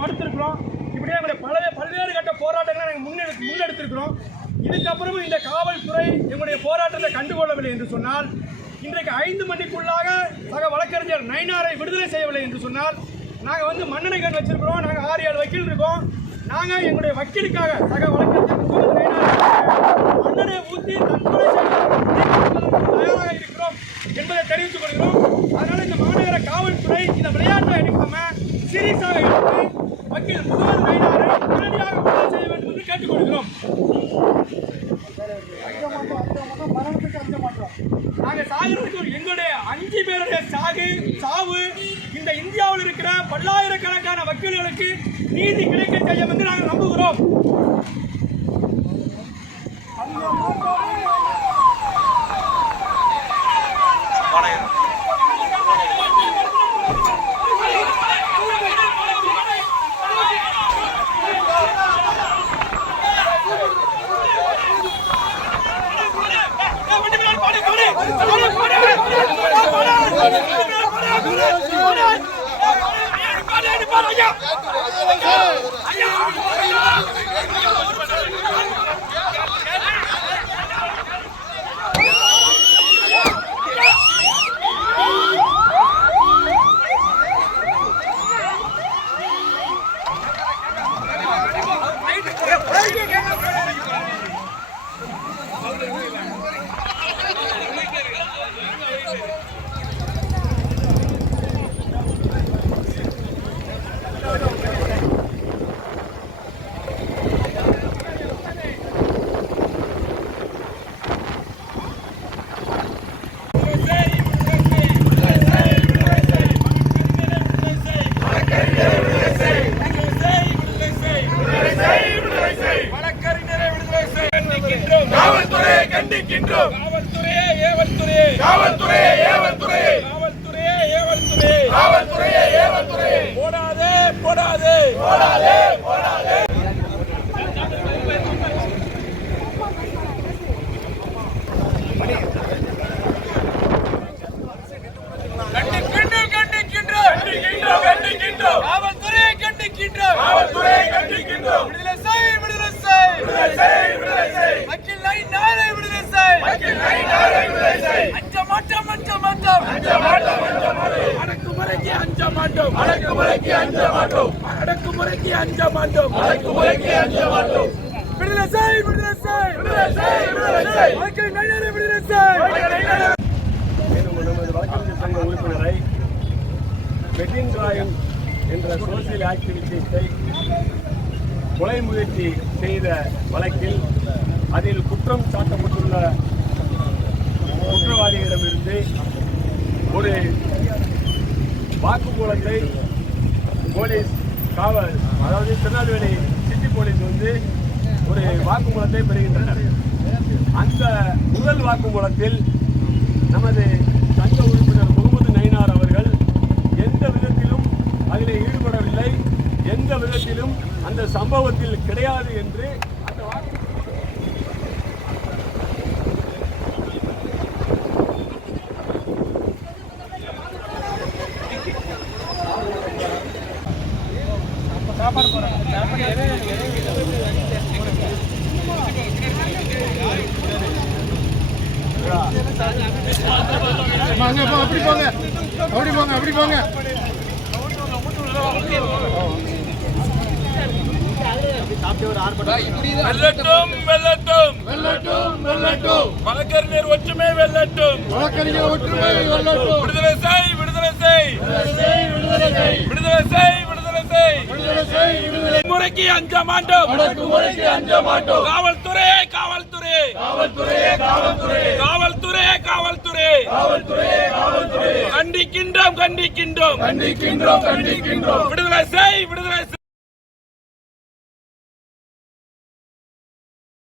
படுத்திருக்கிறோம். இப்படியே எங்களுடைய பல்வேறு கட்ட போராட்டங்களை நாங்கள் முன்னெடுத்திருக்கிறோம். இதுக்கப்புறமும் இந்த காவல்துறை எங்களுடைய போராட்டத்தை கண்டுகொள்ளவில்லை என்று சொன்னால், இன்றைக்கு 5 மணிக்குள்ளாக சக வழக்கறிஞர் நயினாரை விடுதலை செய்யவில்லை என்று சொன்னால், நாங்கள் மண்ணெண்ணெய் கண் வச்சிருக்கிறோம். நாங்கள் 6-7 வக்கீல் இருக்கோம். நாங்கள் எங்களுடைய வக்கீலுக்காக சக வழக்கறிஞர் மண்ணெண்ணெய் ஊற்றி தற்கொலை தயாராக இருக்கிறோம் என்பதை தெரிவித்துக் கொள்கிறோம். அதனால இந்த மாநகர காவல்துறை இந்த விளையாட்டை எடுக்காம சீரியஸாக எடுத்து வக்கீல் முதல்வர் நயினாரை உடனடியாக விடுதலை செய்ய வேண்டும் என்று கேட்டுக்கொள்கிறோம். நாங்கள் சாகிறதுக்கு எங்களுடைய 5 பேருடைய சாவு இந்த இந்தியாவில் இருக்கிற பல்லாயிரக்கணக்கான வக்கீல்களுக்கு நீதி கிடைக்க செய்யும் என்று நாங்கள் நம்புகிறோம். அடக்குமுறைக்கு அஞ்ச மாட்டோம். விடுதலை செய், விடுதலை செய், விடுதலை செய், விடுதலை செய். வழக்கறிஞர் நயினாரை விடுதலை செய். நமது வழக்கறிஞர் சங்க உறுப்பினரை வெட்டிங் டிராயிங் என்ற சோசியல் ஆக்டிவிட்டிஸை கொலை முயற்சி செய்த வழக்கில் அதில் குற்றம் சாட்டப்பட்டுள்ள குற்றவாளிகளிடமிருந்து ஒரு வாக்குமூலத்தை போலீஸ் காவல், அதாவது திருநெல்வேலி சிட்டி போலீஸ் ஒரு வாக்குமூலத்தை பெறுகின்றனர். அந்த முதல் வாக்குமூலத்தில் நமது சங்க உறுப்பினர் முகமது நயினார் அவர்கள் எந்த விதத்திலும் அதில் ஈடுபடவில்லை, எந்த விதத்திலும் அந்த சம்பவத்தில் கிடையாது என்று அந்த சாப்பாடு போறாங்க. அப்படி போங்க, அப்படி போங்க, அப்படி போங்க. வெல்லட்டும், வெல்லட்டும், வெல்லட்டும், வெல்லட்டும். வழக்கறிஞர் ஒற்றுமை வெல்லட்டும், வழக்கறிஞர் ஒற்றுமை வெல்லட்டும். விடுதலை செய், விடுதலை செய், விடுதலை செய், விடுதலை செய், விடுதலை செய், விடுதலை செய், விடுதலை. முறைக்கு அஞ்ச மாட்டோம், அடக்குமுறைக்கு அஞ்ச மாட்டோம். காவல்துறை, காவல்துறை, காவல்துறை, காவல்துறை, காவல்துறை, காவல்துறை, காவல்துறை, காவல்துறை. கண்டிக்கின்றோம், கண்டிக்கின்றோம், கண்டிக்கின்றோம், கண்டிக்கின்றோம். விடுதலை செய், விடுதலை செய்.